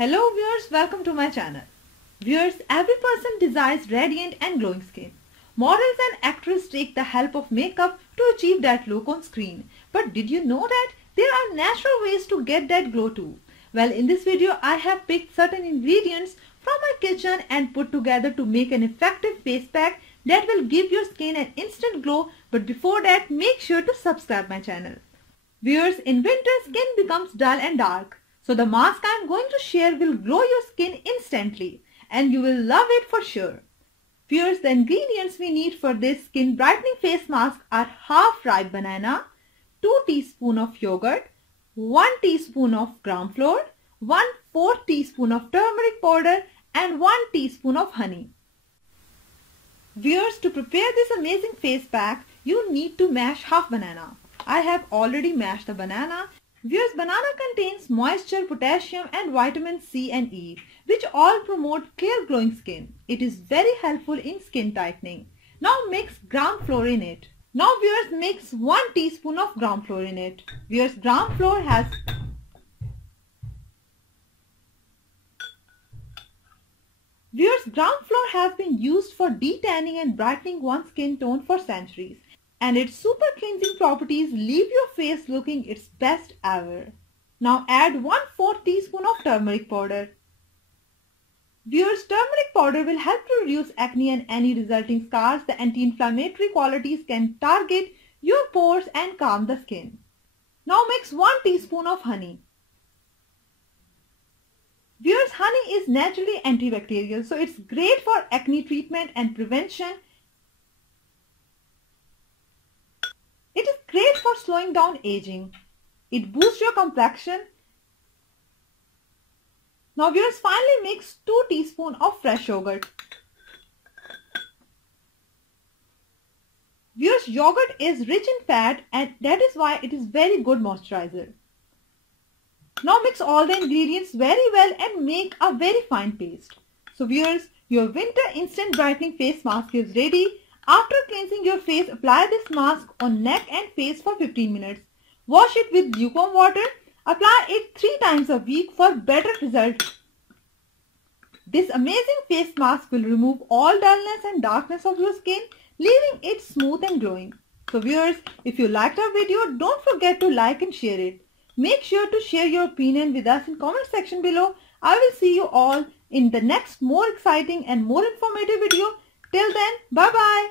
Hello viewers, welcome to my channel. Viewers, every person desires radiant and glowing skin. Models and actors take the help of makeup to achieve that look on screen. But did you know that there are natural ways to get that glow too? Well, in this video, I have picked certain ingredients from my kitchen and put together to make an effective face pack that will give your skin an instant glow. But before that, make sure to subscribe my channel. Viewers, in winter, skin becomes dull and dark. So the mask I am going to share will glow your skin instantly and you will love it for sure. Viewers, the ingredients we need for this skin brightening face mask are half ripe banana, 2 teaspoons of yogurt, 1 teaspoon of gram flour, 1/4 teaspoon of turmeric powder and 1 teaspoon of honey. Viewers, to prepare this amazing face pack, you need to mash half banana. I have already mashed the banana. Viewers, banana contains moisture, potassium and vitamin C and E, which all promote clear glowing skin. It is very helpful in skin tightening. Now mix gram flour in it. Now viewers, mix 1 teaspoon of gram flour in it. Viewers, gram flour has been used for detanning and brightening one's skin tone for centuries. And its super cleansing properties leave your face looking its best ever. Now add 1/4 teaspoon of turmeric powder. Viewers, turmeric powder will help to reduce acne and any resulting scars. The anti-inflammatory qualities can target your pores and calm the skin. Now mix 1 teaspoon of honey. Viewers, honey is naturally antibacterial, so it's great for acne treatment and prevention. It is great for slowing down aging. It boosts your complexion. Now viewers, finally mix 2 teaspoons of fresh yogurt. Viewers, yogurt is rich in fat and that is why it is very good moisturizer. Now mix all the ingredients very well and make a very fine paste. So viewers, your winter instant brightening face mask is ready. After cleansing your face, apply this mask on neck and face for 15 minutes. Wash it with lukewarm water. Apply it 3 times a week for better results. This amazing face mask will remove all dullness and darkness of your skin, leaving it smooth and glowing. So viewers, if you liked our video, don't forget to like and share it. Make sure to share your opinion with us in comment section below. I will see you all in the next more exciting and more informative video. Till then, bye bye.